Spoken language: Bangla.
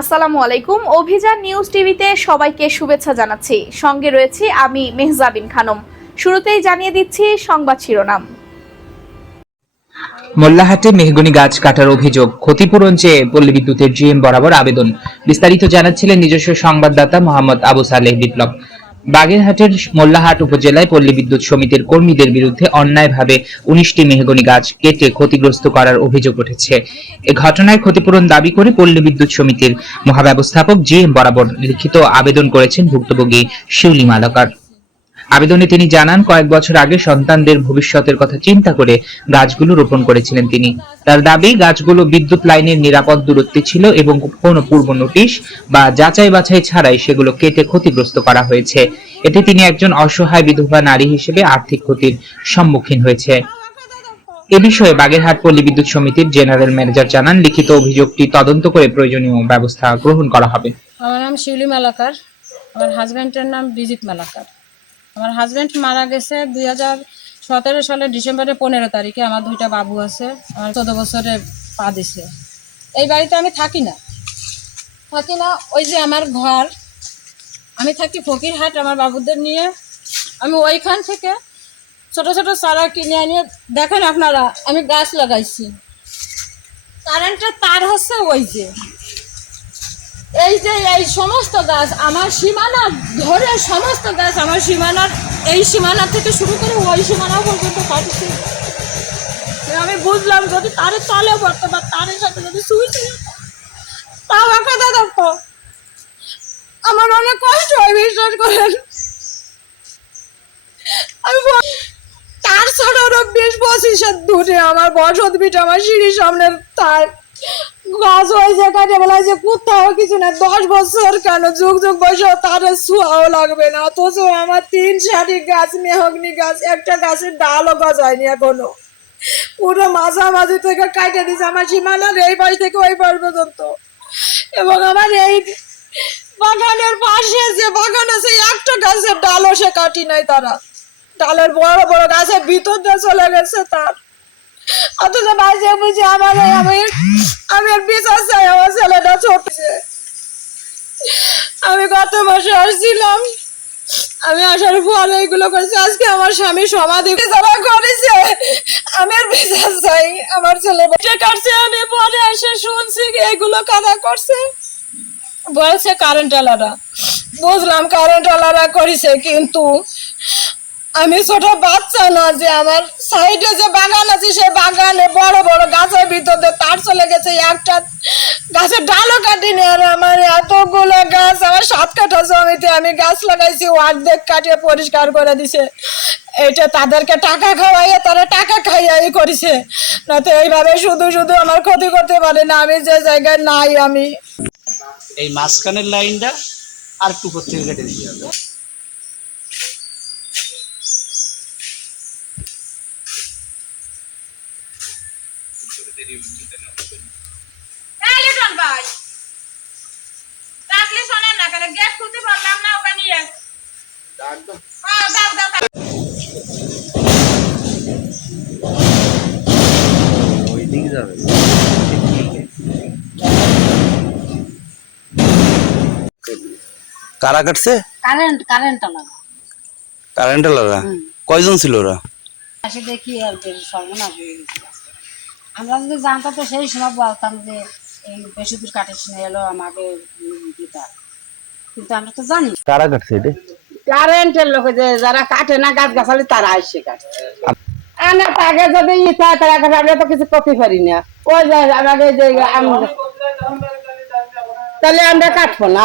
আসসালামু আলাইকুম। অভিযান নিউজ টিভিতে সবাইকে শুভেচ্ছা জানাচ্ছি। সঙ্গে রয়েছি আমি মেহজাবিন খানম। শুরুতেই জানিয়ে দিচ্ছি সংবাদ শিরোনাম। মোল্লাহাটে মেহগনি গাছ কাটার অভিযোগ, ক্ষতিপূরণ চেয়ে পল্লী বিদ্যুতের জিএম বরাবর আবেদন। বিস্তারিত জানাচ্ছিলেন নিজস্ব সংবাদদাতা মোহাম্মদ আবু সালেহ বিপ্লব। বাগেরহাটের মোল্লাহাট উপজেলায় পল্লী বিদ্যুৎ সমিতির কর্মীদের বিরুদ্ধে অন্যায়ভাবে 19টি মেহগনি গাছ কেটে ক্ষতিগ্রস্ত করার অভিযোগ উঠেছে। এ ঘটনায় ক্ষতিপূরণ দাবি করে পল্লী বিদ্যুৎ সমিতির মহাব্যবস্থাপক জিএম বরাবর লিখিত আবেদন করেছেন ভুক্তভোগী শিউলি মালাকার। আবেদনে তিনি জানান, কয়েক বছর আগে সন্তানদের ভবিষ্যতের কথা চিন্তা করে গাছগুলো রোপণ করেছিলেন তিনি। তার দাবি, গাছগুলো বিদ্যুৎ লাইনের নিরাপদ দূরত্বে ছিল এবং কোনো পূর্ব নোটিশ বা যাচাই বাছাই ছাড়াই সেগুলো কেটে ক্ষতিগ্রস্ত করা হয়েছে। এতে তিনি একজন অসহায় বিধবা নারী হিসেবে আর্থিক ক্ষতির সম্মুখীন হয়েছে। এ বিষয়ে বাগেরহাট পল্লী বিদ্যুৎ সমিতির জেনারেল ম্যানেজার জানান, লিখিত অভিযোগটি তদন্ত করে প্রয়োজনীয় ব্যবস্থা গ্রহণ করা হবে। আমার নাম শিউলি মালাকার, আমার হাজব্যান্ডের নাম বিজিত মালাকার। আমার হাজব্যান্ড মারা গেছে 2017 সালের ডিসেম্বরের 15 তারিখে। আমার 2টা বাবু আছে, আমার 14 বছরে পা দিছে। এই বাড়িতে আমি থাকি না। ওই যে আমার ঘর, আমি থাকি ফকিরহাট আমার বাবুদের নিয়ে। আমি ওইখান থেকে ছোট ছোট চারা কিনে আনিয়ে, দেখেন আপনারা, আমি গাছ লাগাইছি। কারেন্টের তার হচ্ছে ওই যে এই সমস্ত গাছ আমার সীমানা ধরে, সমস্ত গাছ আমার সীমানার, এই সীমানা থেকে শুরু করে ওই সীমানা পর্যন্ত কাটছে। আমি বুঝলাম যদি তারের তলেও পড়তো বা তারের সাথে যদি সুইচ তাও কথা দেখো, আমার অনেক কষ্ট হয়, বিশ্বাস করেন। আমি তার ছাড়ারও 20-25 দূরে আমার বসত ভিটা, আমার সিঁড়ির সামনের তার গাছ ওই জায়গায় বলা যে কোথাও কিছু না। 10 বছর কেন যুগ যুগ বয়স তার ছোঁয়াও লাগবে না, অথচ আমার 3 সারি গাছ মেহগনি গাছ, একটা গাছের ডালও গজায়নি এখনো। পুরো মাঝামাঝি থেকে কাটে দিয়েছে আমার সীমানার এই পাশ থেকে ওই পাশ পর্যন্ত। এবং আমার এই বাগানের পাশে যে বাগান আছে, একটা গাছের ডালও সে কাটি নাই তারা। ডালের বড় বড় গাছের ভিতর দিয়ে চলে গেছে তার। অথচ বাজে বুঝে আমার আমি বিশ্বাস চাই, আমার ছেলেটা ছোট। আমি গত মাসে আসছিলাম, আমি আসার পরে এগুলো করেছি। আজকে আমার স্বামী সমাধি যারা করেছে, আমি আর বিশ্বাস চাই আমার ছেলে কাটছে। আমি পরে এসে শুনছি এগুলো কারা করছে, বলছে কারেন্ট আলারা। বুঝলাম কারেন্ট আলারা করেছে, কিন্তু আমি ছোট বাচ্চা না যে আমার সাইডে যে বাগান আছে, সেই বাগানে বড় বড় গাছের ভিতরে তার চলে গেছে, একটা গাছের ডালও কাটিনি। আর আমার এতগুলো গাছ, আমার 7 কাঠা জমিতে আমি গাছ লাগাইছি, অর্ধেক কাটিয়ে পরিষ্কার করে দিছে। এইটা তাদেরকে টাকা খাওয়াইয়া তারা টাকা খাইয়াই করেছে, না তো এইভাবে শুধু শুধু আমার ক্ষতি করতে পারে না। আমি যে জায়গায় নাই, আমি এই মাঝখানের লাইনটা আর একটু উপর থেকে কেটে দিতে হবে। কারা কাটছে? কারেন্ট লাগা। কারেন্ট লাগা। কয়জন ছিল ওরা? আসে দেখি আর সর্বনাশ হয়ে গেছে। আমরা যদি জানতাম তো সেই সময় বলতাম যে এই বেশি দূর কাটে শুনে এলো আমাকে দিতা, কিন্তু আমরা তো জানি। কারা কাটছে এটা? কারেন্টের লোকে যে যারা কাটে না গাছ গাছালি, তারা আসছে কাটে। আনা তাকে যদি ইচ্ছা তারা কাটে, আমরা তো কিছু করতে পারি না। ওই যে আমাকে যে তাহলে আমরা কাটবো না।